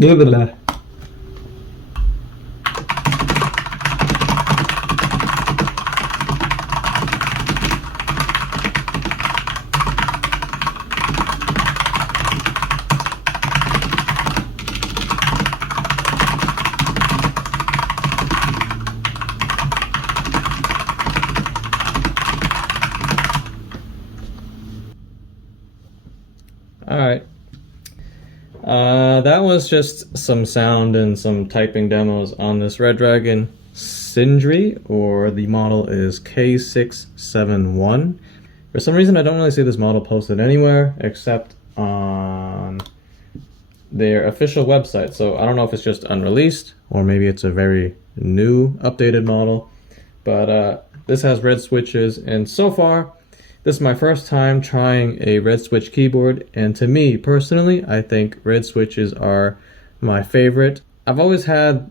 Blah, blah, blah. Alright. That was just some sound and some typing demos on this Redragon Sindri, or the model is K671. For some reason, I don't really see this model posted anywhere except on their official website. So I don't know if it's just unreleased or maybe it's a very new updated model. But this has red switches, and so far, this is my first time trying a red switch keyboard, and to me personally, I think red switches are my favorite. I've always had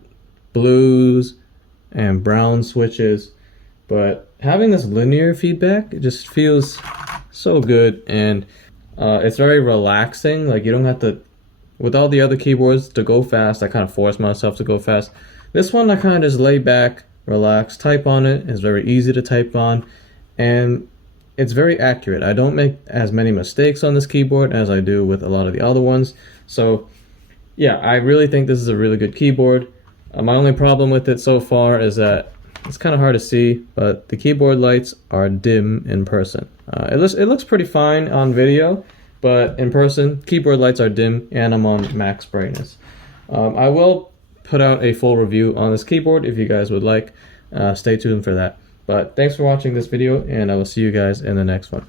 blues and brown switches, but having this linear feedback, it just feels so good, and it's very relaxing. Like, you don't have to, with all the other keyboards, to go fast. I kind of force myself to go fast. This one, I kind of just lay back, relax, type on it. It's very easy to type on, and it's very accurate. I don't make as many mistakes on this keyboard as I do with a lot of the other ones. So yeah, I really think this is a really good keyboard. My only problem with it so far is that it's kind of hard to see, but the keyboard lights are dim in person. It looks pretty fine on video, but in person, keyboard lights are dim, and I'm on max brightness. I will put out a full review on this keyboard if you guys would like. Stay tuned for that. But thanks for watching this video, and I will see you guys in the next one.